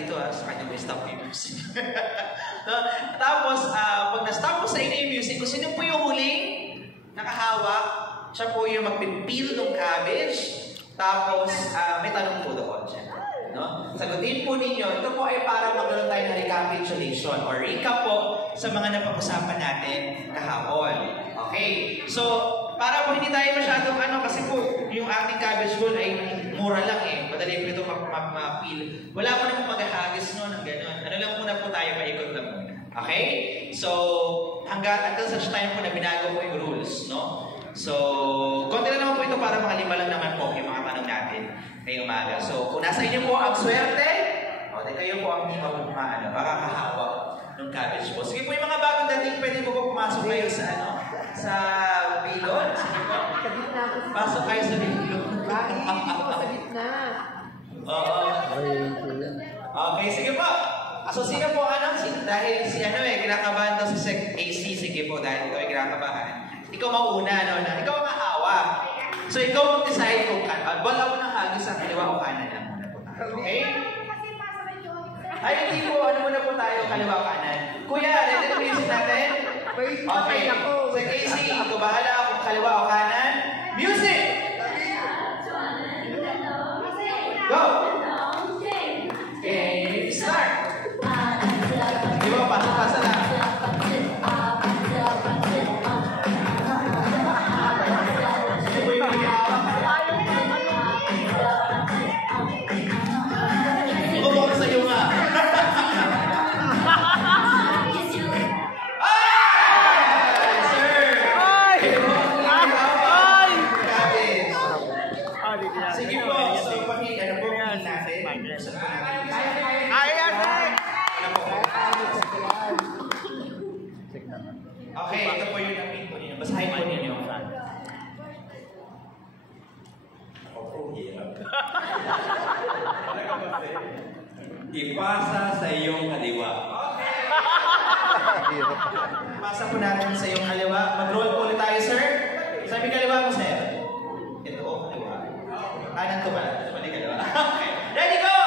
dito sa kanyang stop yung music. No? Tapos, pag na-stop po sa inyo yung music, kung sino po yung huling nakahawak, siya po yung magpipil ng cabbage. Tapos, may tanong po doon siya. No? Sagutin po ninyo, ito po ay para magkaroon tayo ng recapitulation or recap po sa mga napag-usapan natin kahapon. Okay? So, para po hindi tayo masyadong kasi po, yung ating cabbage bowl ay mura lang eh. Madali po ito ma-peel. Wala mo na po maghahagis no ng gano'n. Ano lang muna po tayo, paikot lang muna. Okay? So, until such time po na binago po yung rules, no? So, konti lang naman po ito para mga 5 lang naman po yung mga tanong natin ngayong umaga. So, kung nasa inyo po ang swerte, kayo po ang makakahawak ng cabbage bowl. Sige po yung mga bagong dating, pwede po pumasok kayo sa sa bilon. Sige po. Sa gitna. Pasok kayo sa bilon. Sa gitna. Oo. Okay, sige po. So, sino po dahil kinakabahan daw sa AC, sige po, dahil ito ay kinakabahan. Ikaw mauna, ikaw ang hawak. So, ikaw mag-decide kung wala mo ng hagis sa kaliwa o kanan lang muna po tayo. Okay? Ay, hindi po. Muna po tayo, kaliwa o kanan. Kuya, ready na music natin? Okay. So, Casey, ito bahala kung kaliwa o kanan. Music! Go! Okay, start! Di ba, pasok-pasa lang. Okay, ito po yung namin po ninyo. Basahin po ninyo. Ipasa sa iyong kaliwa. Okay. Ipasa po natin sa iyong kaliwa. Mag-roll po ulit tayo, sir. Sabi kaliwa mo, sir. Ito po, kaliwa. Kanan to pala. Ito pala yung kaliwa. Okay. Ready, go!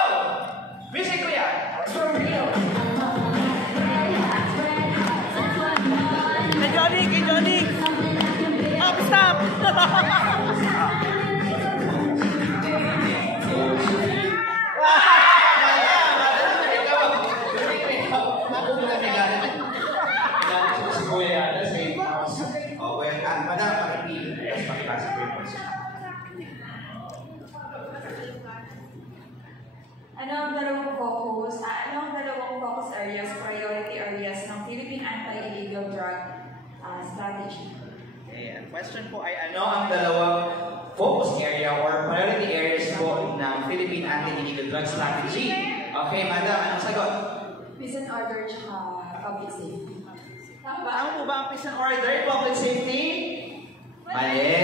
Music ko yan. For real. Johnny! Stop! Ano ang dalawang focus areas, priority areas ng Philippine Anti-Illegal Drug Strategy? Okay, question po ay ano ang dalawang focus area or priority areas po ng Philippine Anti-Illegal Drug Strategy? Okay, madam, anong sagot? Peace and order tsaka public safety. Tama po ba ang peace and order, public safety? Mali!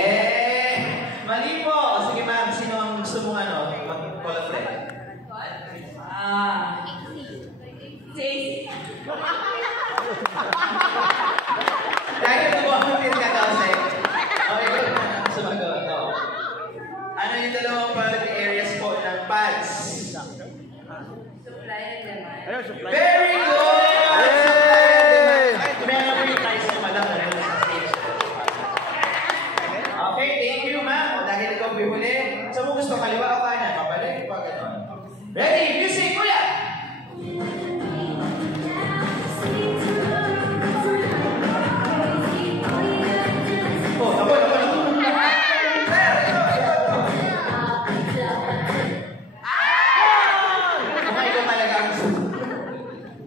Mali po! Sige ma'am, sino ang gusto mong mag-collaborate? Safe. Dahil nag-volunteer ka daw, sir. Okay, good. Sumagot. Ano yung dalawang priority areas po ng PADS? Supply and demand. Very good! Okay, thank you, ma'am. Dahil ikaw bihuli, saan mo gusto kaliwa o kanan? Papalik pa gano'n. Ready? Music, kuya!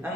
Ang